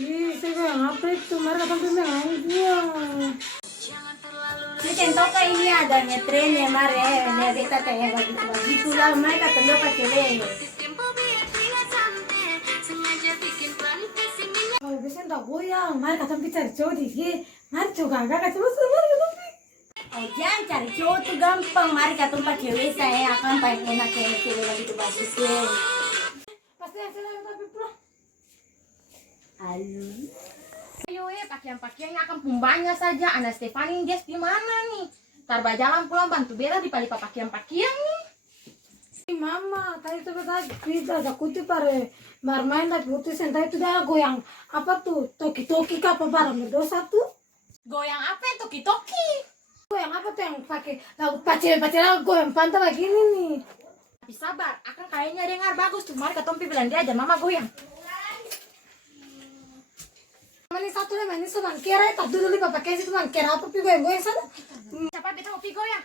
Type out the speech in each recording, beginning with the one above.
Ih, saya yang apa itu? Mereka sampai mengajar. Saya toka ini adanya tren ya mare, ya beta kayak begitu lah mereka tendo pakai cewek. Kalau biasanya tak goyang, mereka sampai cari cowok di sini. Mari coba agak cuma mereka sampai. Oh jangan cari cowok tuh gampang, mari katumpa cewek saya akan paling enak cewek begitu bagus deh. Pasti yang saya tapi pulang. Halo. Ayo pakaian-pakaiannya akan pumbanya saja. Ana Stefani Jess di mana nih? Tarba jalan pulang bantu bela di palipa pakaian-pakaian nih. Mama, tadi tuh kita ada kutip pare bermain tapi putus entah itu dah goyang apa tuh toki-toki apa barang berdosa tuh Goyang apa yang toki-toki? goyang apa tuh yang pakai laut pacel goyang pantai begini nih. Tapi sabar, akan kayaknya dengar bagus tuh. Mari ketompi bilang dia aja mama goyang. Ini satu lagi ini sebang kira tak dulu lipat pakai situ bang kira apa pi goyang sana. Siapa beta mau pi goyang?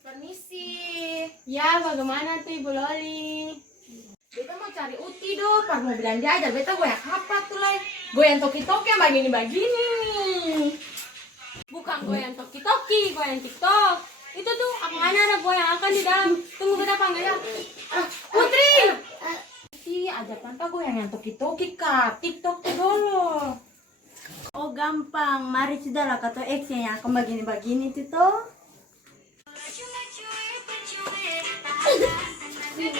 Permisi. Ya bagaimana tuh Ibu Loli? Beta mau cari Uti do, pas mau bilang dia aja beta goyang apa tuh lah? Goyang toki-toki yang begini-begini nih. Bukan goyang toki-toki, goyang TikTok. Itu tuh aku mana ada goyang akan di dalam. Tunggu beta panggil ya. Putri! Uti ajak tante goyang yang toki-toki kak, TikTok tuh dulu. Oh gampang, mari sudahlah kata X yang akan begini-begini tuh toh. Ih,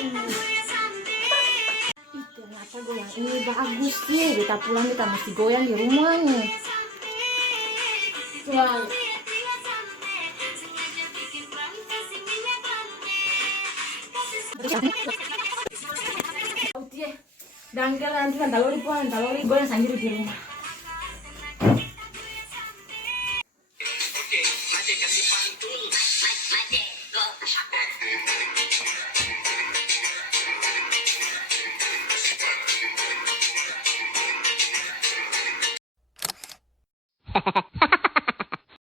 ternyata goyang ini bagus sih. Beta pulang kita mesti goyang di rumah nih. Tuan. Uti, dangkel nanti kan talori pulang, talori goyang sendiri di rumah.